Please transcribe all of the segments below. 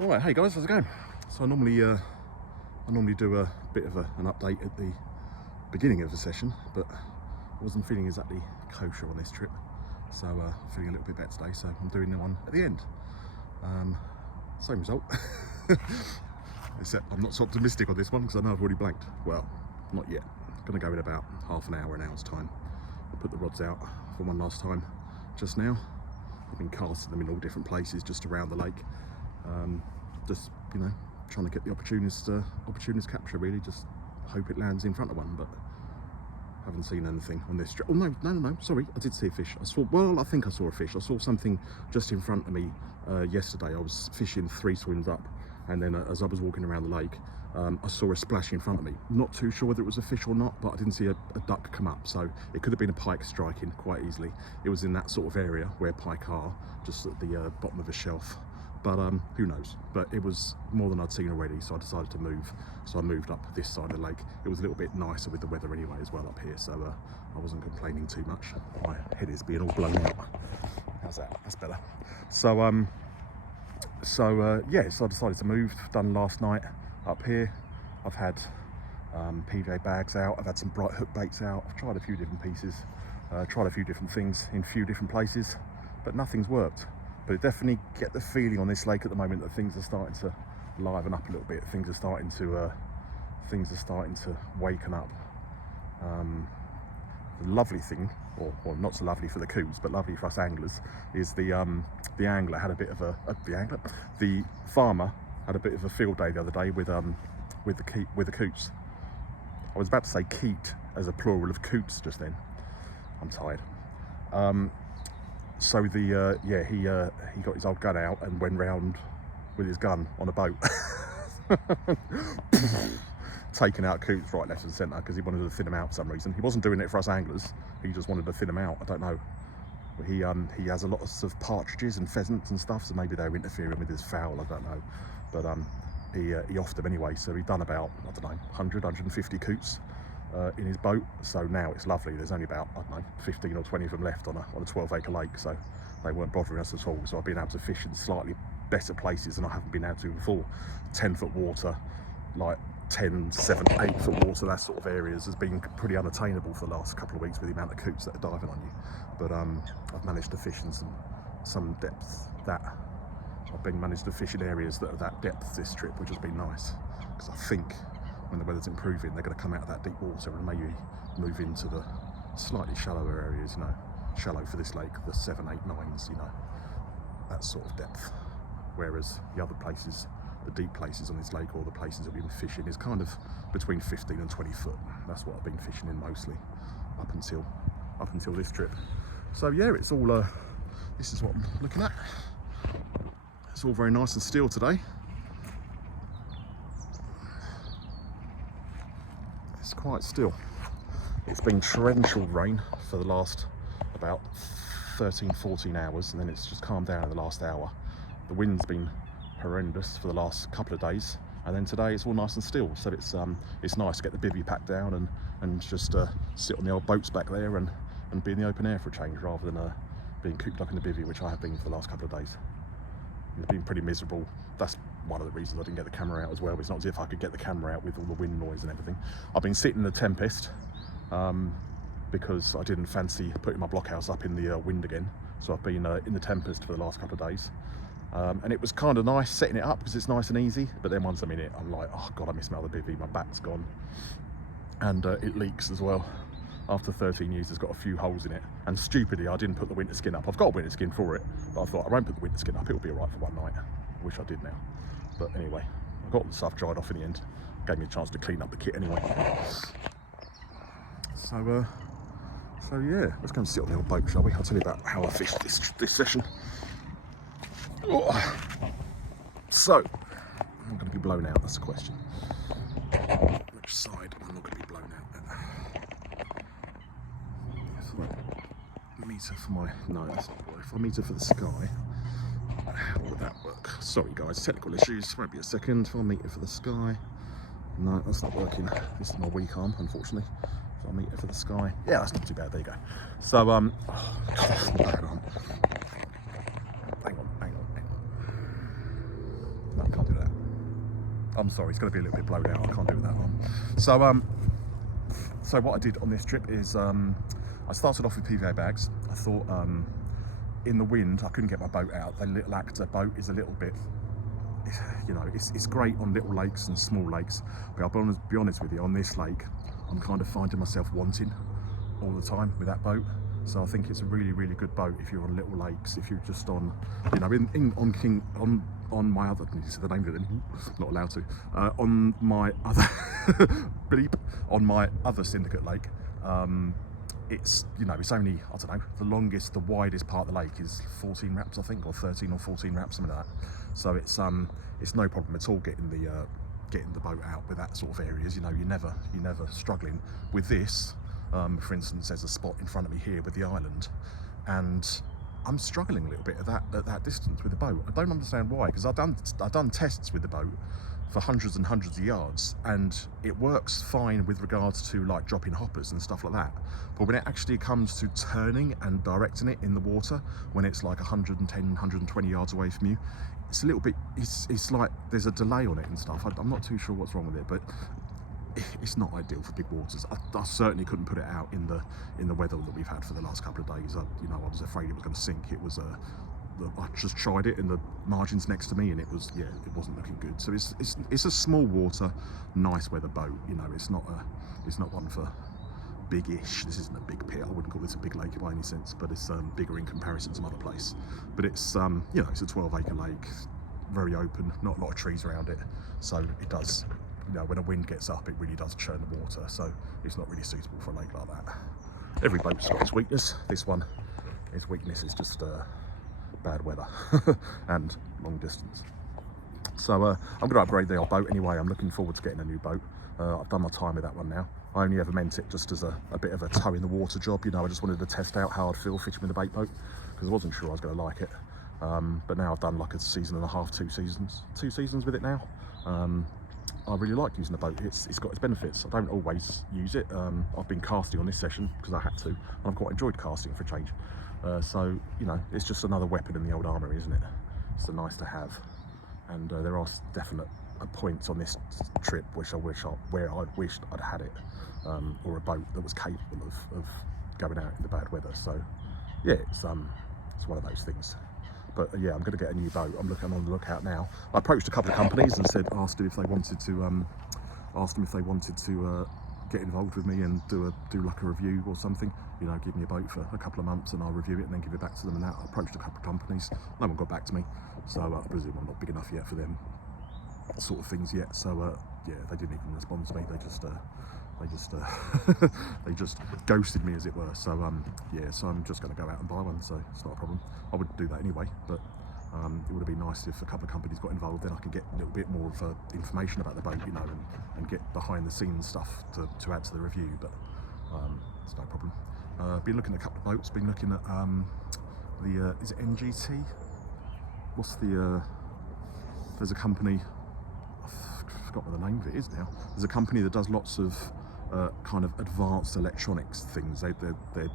Alright, hey guys, how's it going? So I normally do a bit of an update at the beginning of the session, but I wasn't feeling exactly kosher on this trip, so feeling a little bit better today, so I'm doing the one at the end. Same result, except I'm not so optimistic on this one because I know I've already blanked. Well, not yet. I'm going to go in about half an hour's time. I put the rods out for one last time just now. I've been casting them in all different places just around the lake. Just, you know, trying to get the opportunist capture, really. Just hope it lands in front of one, but haven't seen anything on this trip. Oh no, sorry, I did see a fish. I think I saw a fish. I saw something just in front of me yesterday. I was fishing 3 swims up, and then as I was walking around the lake, I saw a splash in front of me. Not too sure whether it was a fish or not, but I didn't see a duck come up, so it could have been a pike striking quite easily. It was in that sort of area where pike are, just at the bottom of a shelf. But who knows? But it was more than I'd seen already, so I decided to move. So I moved up this side of the lake. It was a little bit nicer with the weather anyway as well up here, so I wasn't complaining too much. My head is being all blown out. How's that? That's better. So yeah, so I decided to move. Done last night up here. I've had PJ bags out. I've had some bright hook baits out. I've tried a few different pieces, tried a few different things in a few different places, but nothing's worked. But I definitely get the feeling on this lake at the moment that things are starting to liven up a little bit. Things are starting to waken up. The lovely thing, or not so lovely for the coots, but lovely for us anglers, is the angler had a bit of the farmer had a bit of a field day the other day with the coots. I was about to say keet as a plural of coots just then. I'm tired. So he got his old gun out and went round with his gun on a boat, taking out coots right, left and centre because he wanted to thin them out for some reason. He wasn't doing it for us anglers, he just wanted to thin them out. I don't know. He has a lot of partridges and pheasants and stuff, so maybe they were interfering with his fowl, I don't know. But he offed them anyway, so he'd done about, I don't know, 100, 150 coots in his boat. So now it's lovely. There's only about, I don't know, 15 or 20 of them left on a 12-acre lake, so they weren't bothering us at all. So I've been able to fish in slightly better places than I haven't been able to before. 10-foot water, like 10, 7, 8-foot water, that sort of areas has been pretty unattainable for the last couple of weeks with the amount of coots that are diving on you. But I've managed to fish in some depth that managed to fish in areas that are that depth this trip, which has been nice, because I think when the weather's improving, they're going to come out of that deep water and maybe move into the slightly shallower areas, you know, shallow for this lake, the 7, 8, 9s, you know, that sort of depth. Whereas the other places, the deep places on this lake, or the places that we've been fishing, is kind of between 15 and 20 foot. That's what I've been fishing in mostly up until this trip. So yeah, it's all this is what I'm looking at. It's all very nice and still today. It's quite still. It's been torrential rain for the last about 13, 14 hours, and then it's just calmed down in the last hour. The wind's been horrendous for the last couple of days, and then today it's all nice and still. So it's nice to get the bivvy packed down and just sit on the old boats back there and be in the open air for a change, rather than being cooped up in the bivvy, which I have been for the last couple of days. It's been pretty miserable. That's one of the reasons I didn't get the camera out as well. It's not as if I could get the camera out with all the wind noise and everything. I've been sitting in the Tempest because I didn't fancy putting my blockhouse up in the wind again. So I've been in the Tempest for the last couple of days. And it was kind of nice setting it up because it's nice and easy. But then once I'm in it, I'm like, oh God, I miss my other bivvy. My back's gone. And it leaks as well. After 13 years, it's got a few holes in it. And stupidly, I didn't put the winter skin up. I've got a winter skin for it, but I thought I won't put the winter skin up. It'll be all right for one night. I wish I did now. But anyway, I got all the stuff dried off in the end. Gave me a chance to clean up the kit anyway. So yeah, let's go and sit on the old boat, shall we? I'll tell you about how I fished this session. Oh. So, I'm going to be blown out, that's the question. Which side am I not going to be blown out at? If I meter for my, no, that's not right. If I meter for the sky, how would that work? Sorry guys, technical issues, won't be a second. If I meter for the sky, no, that's not working. This is my weak arm, unfortunately. If I meter for the sky, yeah, that's not too bad, there you go. So, oh, God, that's my bad arm. Hang on. I'm sorry, it's going to be a little bit blown out. I can't do it that long. So what I did on this trip is I started off with PVA bags. I thought in the wind I couldn't get my boat out. The little Actor boat is a little bit, you know, it's great on little lakes and small lakes, but I'll be honest with you, on this lake I'm kind of finding myself wanting all the time with that boat. So I think it's a really, really good boat if you're on little lakes, if you're just on, you know, on my other, you said the name of it, not allowed to, on my other, bleep, on my other syndicate lake, it's, you know, it's only, I don't know, the widest part of the lake is 14 wraps, I think, or 13 or 14 wraps, something like that. So it's no problem at all getting the boat out with that sort of areas. You know, you're never struggling. With this, for instance, there's a spot in front of me here with the island, and I'm struggling a little bit at that distance with the boat. I don't understand why, because I've done tests with the boat for hundreds and hundreds of yards, and it works fine with regards to like dropping hoppers and stuff like that. But when it actually comes to turning and directing it in the water, when it's like 110, 120 yards away from you, it's a little bit, it's like there's a delay on it and stuff. I'm not too sure what's wrong with it, but it's not ideal for big waters. I certainly couldn't put it out in the weather that we've had for the last couple of days. I was afraid it was going to sink. It was I just tried it in the margins next to me, and it wasn't looking good. So it's a small water, nice weather boat. You know, it's not one for big-ish. This isn't a big pit. I wouldn't call this a big lake by any sense, but it's bigger in comparison to some other place. But it's you know, it's a 12-acre lake, very open, not a lot of trees around it, so it does, you know, when a wind gets up, it really does churn the water. So it's not really suitable for a lake like that. Every boat's got its weakness. This one, its weakness is just bad weather and long distance. So I'm going to upgrade the old boat anyway. I'm looking forward to getting a new boat. I've done my time with that one now. I only ever meant it just as a bit of a toe in the water job. You know, I just wanted to test out how I'd feel fishing with a bait boat, because I wasn't sure I was going to like it. But now I've done like a season and a half, 2 seasons with it now. I really like using the boat. It's got its benefits. I don't always use it. I've been casting on this session because I had to, and I've quite enjoyed casting for a change. So, you know, it's just another weapon in the old armoury, isn't it? It's a nice to have. And there are definite points on this trip where I'd wished I'd had it, or a boat that was capable of going out in the bad weather. So, yeah, it's one of those things. But yeah, I'm going to get a new boat. I'm on the lookout now. I approached a couple of companies and asked them if they wanted to get involved with me and do like a review or something. You know, give me a boat for a couple of months and I'll review it and then give it back to them. And that, I approached a couple of companies. No one got back to me, so I presume I'm not big enough yet for them sort of things yet. So yeah, they didn't even respond to me. They just ghosted me, as it were. So yeah, so I'm just going to go out and buy one. So it's not a problem. I would do that anyway, but it would have been nice if a couple of companies got involved. Then I could get a little bit more of information about the boat, you know, and get behind the scenes stuff to add to the review. But it's no problem. Been looking at a couple of boats. Been looking at is it NGT? What's there's a company, I forgot what the name of it is now. There's a company that does lots of kind of advanced electronics things. They're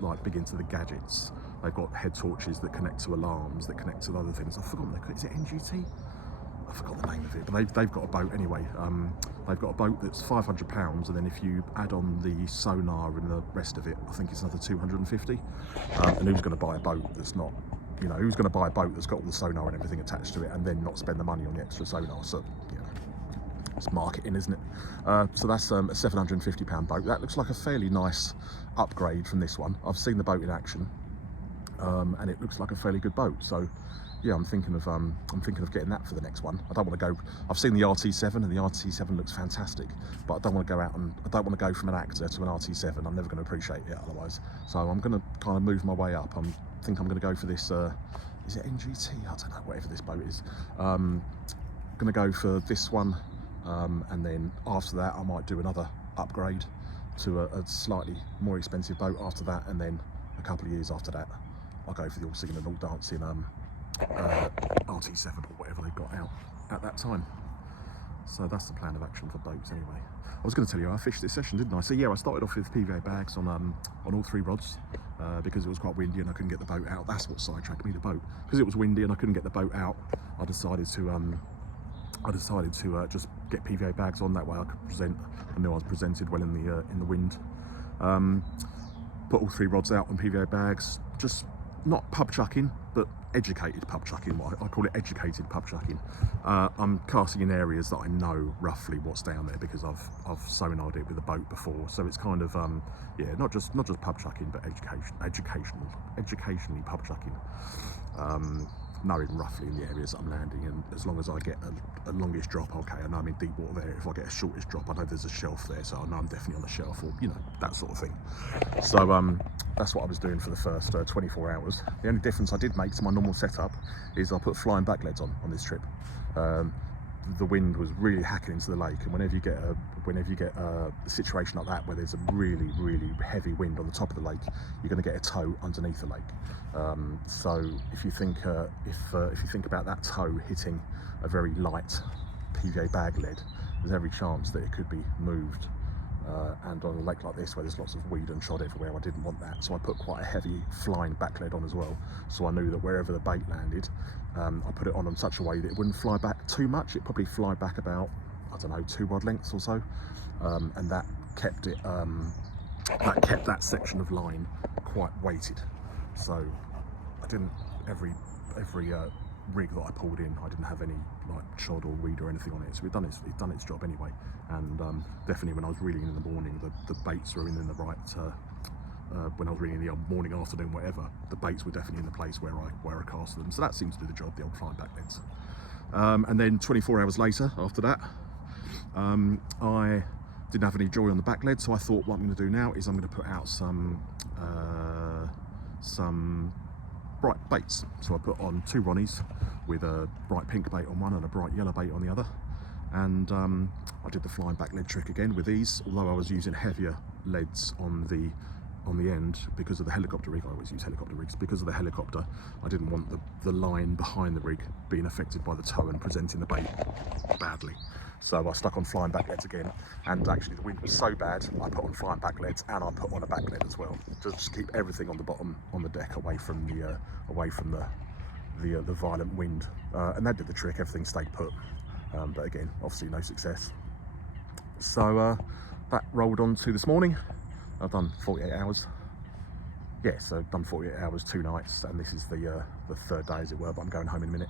like big into the gadgets. They've got head torches that connect to alarms, that connect to other things. I've forgotten, is it NGT? I forgot the name of it, but they've got a boat anyway. They've got a boat that's £500, and then if you add on the sonar and the rest of it, I think it's another 250. And who's going to buy a boat that's not, you know, who's going to buy a boat that's got all the sonar and everything attached to it and then not spend the money on the extra sonar? So, you know, it's marketing, isn't it? So that's a £750 boat. That looks like a fairly nice upgrade from this one. I've seen the boat in action, and it looks like a fairly good boat. So yeah, I'm thinking of getting that for the next one. I don't want to go. I've seen the RT7, and the RT7 looks fantastic, but I don't want to go out and I don't want to go from an Actor to an RT7. I'm never going to appreciate it otherwise. So I'm going to kind of move my way up. I think I'm going to go for this. Is it NGT? I don't know. Whatever this boat is. I'm going to go for this one, and then after that, I might do another upgrade to a slightly more expensive boat after that, and then a couple of years after that, I'll go for the all singing and all dancing RT7 or whatever they've got out at that time. So that's the plan of action for boats anyway. I was going to tell you I fished this session, didn't I? So yeah, I started off with PVA bags on all 3 rods because it was quite windy and I couldn't get the boat out. That's what sidetracked me, the boat. Because it was windy and I couldn't get the boat out, I decided to I decided to just get PVA bags on, that way I could present. I knew I was presented well in the wind. Put all 3 rods out on PVA bags, just not pub chucking, but educated pub chucking. I call it educated pub chucking. I'm casting in areas that I know roughly what's down there because I've sonarred it with a boat before. So it's kind of yeah, not just pub chucking, but educationally pub chucking. Knowing roughly in the areas that I'm landing, and as long as I get a longish drop, okay, I know I'm in deep water there. If I get a shortest drop, I know there's a shelf there, so I know I'm definitely on the shelf, or you know, that sort of thing. So that's what I was doing for the first 24 hours. The only difference I did make to my normal setup is I put flying back leads on this trip. The wind was really hacking into the lake, and whenever you get a situation like that where there's a really heavy wind on the top of the lake, you're going to get a tow underneath the lake. So if you think about that tow hitting a very light PVA bag lead, there's every chance that it could be moved. And on a lake like this where there's lots of weed and shod everywhere, I didn't want that, so I put quite a heavy flying back lead on as well, so I knew that wherever the bait landed, I put it on such a way that it wouldn't fly back too much. It'd probably fly back about, I don't know, 2 rod lengths or so, and that kept it that section of line quite weighted. So I didn't every rig that I pulled in, I didn't have any like shod or weed or anything on it, so it done its job anyway. And definitely when I was reeling in the morning, the baits were in the right. When I was reeling in the morning, afternoon, whatever, the baits were definitely in the place where I casted them. So that seemed to do the job, the old flying back leads. And then 24 hours later, after that, I didn't have any joy on the back lead, so I thought what I'm going to do now is I'm going to put out some bright baits. So I put on 2 Ronnies with a bright pink bait on one and a bright yellow bait on the other, and I did the flying back lead trick again with these, although I was using heavier leads on the end because of the helicopter rig. I always use helicopter rigs because of the helicopter. I didn't want the line behind the rig being affected by the tow and presenting the bait badly. So I stuck on flying back leads again, and actually the wind was so bad I put on flying back leads and I put on a back lead as well, just to keep everything on the bottom on the deck away from the violent wind, and that did the trick. Everything stayed put, but again, obviously no success. So that rolled on to this morning. I've done 48 hours. Yeah, so I've done 48 hours, 2 nights, and this is the 3rd day, as it were, but I'm going home in a minute.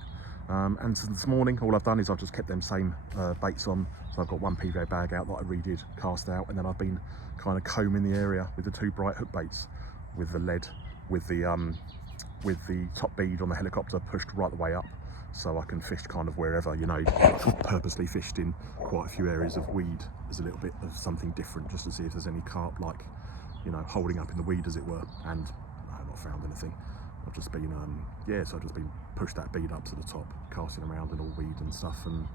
And since this morning, all I've done is I've just kept them same baits on. So I've got 1 PVA bag out that I redid, cast out, and then I've been kind of combing the area with the 2 bright hook baits, with the lead, with the top bead on the helicopter pushed right the way up, so I can fish kind of wherever, you know. I've purposely fished in quite a few areas of weed as a little bit of something different, just to see if there's any carp, like, you know, holding up in the weed, as it were. And I've not found anything. I've just been yeah, so I've just been pushed that bead up to the top, casting around in all weed and stuff, and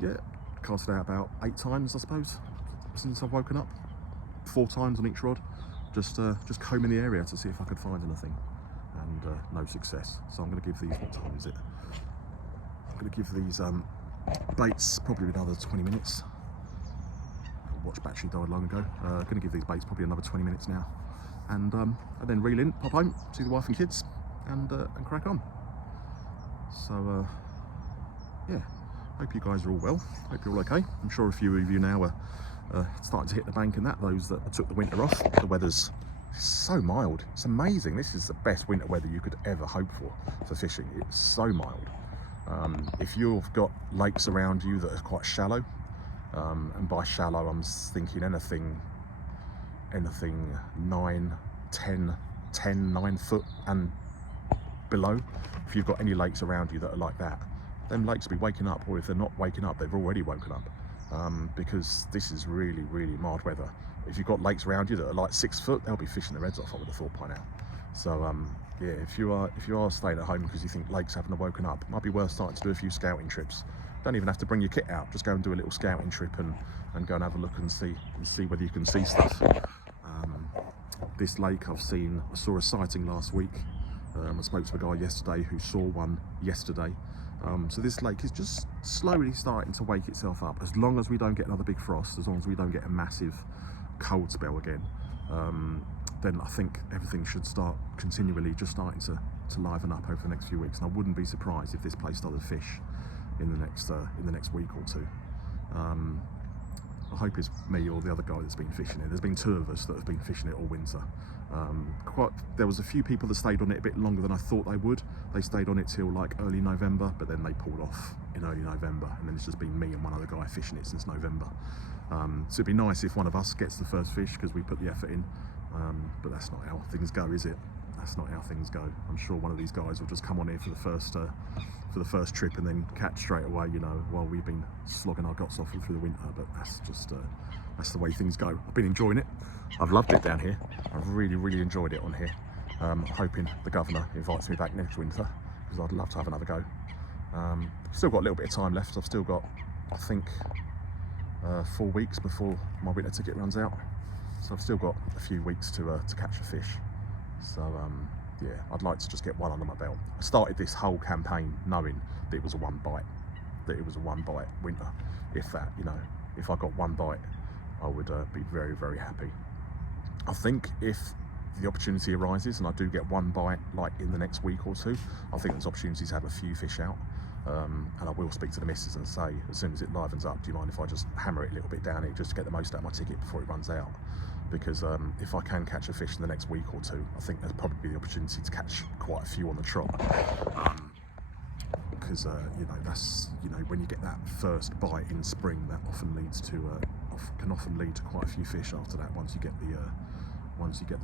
yeah, casted out about 8 times, I suppose, since I've woken up. 4 times on each rod, just combing the area to see if I could find anything, and no success. So I'm going to give these, what time is it? I'm going to give these baits probably another 20 minutes. Watch battery died long ago. Going to give these baits probably another 20 minutes now, and then reel in, pop home, see the wife and kids, and crack on. So yeah, hope you guys are all well. Hope you're all okay. I'm sure a few of you now are starting to hit the bank, and those that took the winter off. The weather's so mild. It's amazing. This is the best winter weather you could ever hope for fishing. It's so mild. If you've got lakes around you that are quite shallow, and by shallow I'm thinking anything 9, 9 foot and below. If you've got any lakes around you that are like that, them lakes will be waking up, or if they're not waking up, they've already woken up, because this is really mild weather. If you've got lakes around you that are like 6 foot, they'll be fishing their heads off, I would have thought by now. So yeah, if you are staying at home because you think lakes haven't woken up, it might be worth starting to do a few scouting trips. Don't even have to bring your kit out, just go and do a little scouting trip and go and have a look and see whether you can see stuff. This lake I saw a sighting last week. I spoke to a guy yesterday who saw one yesterday. So this lake is just slowly starting to wake itself up. As long as we don't get another big frost, as long as we don't get a massive cold spell again, then I think everything should start continually just starting to liven up over the next few weeks. And I wouldn't be surprised if this place started to fish in the next week or two. I hope it's me or the other guy that's been fishing it. There's been 2 of us that have been fishing it all winter. There was a few people that stayed on it a bit longer than I thought they would. They stayed on it till like early November, but then they pulled off in early November, and then it's just been me and one other guy fishing it since November. So it'd be nice if one of us gets the first fish because we put the effort in, but that's not how things go, is it? That's not how things go. I'm sure one of these guys will just come on here for the first trip and then catch straight away, you know, while we've been slogging our guts off through the winter. But that's just that's the way things go. I've been enjoying it. I've loved it down here. I've really enjoyed it on here. Hoping the governor invites me back next winter because I'd love to have another go. Still got a little bit of time left. I've still got, I think, 4 weeks before my winter ticket runs out. So I've still got a few weeks to catch a fish. So yeah, I'd like to just get one under my belt. I started this whole campaign knowing that it was a one bite winter. If that, you know, if I got one bite, I would be very happy. I think if the opportunity arises and I do get one bite like in the next week or two, I think there's opportunities to have a few fish out. And I will speak to the missus and say, as soon as it livens up, do you mind if I just hammer it a little bit down here just to get the most out of my ticket before it runs out? Because if I can catch a fish in the next week or two, I think there's probably the opportunity to catch quite a few on the trot. Because you know, that's, you know, when you get that first bite in spring, that often leads to can often lead to quite a few fish after that. Once you get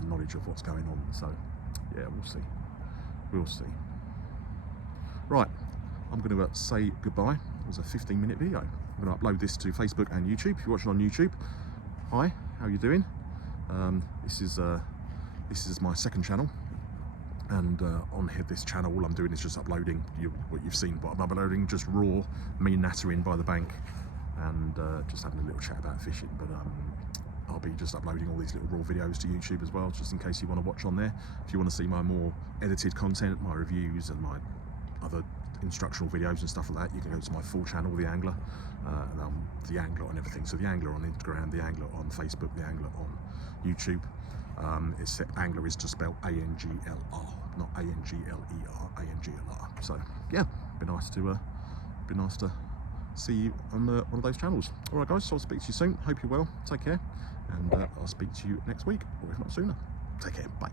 the knowledge of what's going on. So yeah, we'll see. Right, I'm going to say goodbye. It was a 15-minute video. I'm going to upload this to Facebook and YouTube. If you're watching on YouTube, hi, how are you doing? This is my second channel, and on here, this channel, all I'm doing is just uploading what you've seen, but I'm uploading just raw, me nattering by the bank, and just having a little chat about fishing. But I'll be just uploading all these little raw videos to YouTube as well, just in case you want to watch on there. If you want to see my more edited content, my reviews and my other instructional videos and stuff like that, you can go to my full channel, The Angler, and The Angler on everything. So The Angler on Instagram, The Angler on Facebook, The Angler on YouTube. Except Angler is just spelled A-N-G-L-R, not A-N-G-L-E-R, A-N-G-L-R. So yeah, be nice to see you on one of those channels. All right, guys. So I'll speak to you soon. Hope you're well. Take care, and I'll speak to you next week, or if not sooner. Take care. Bye.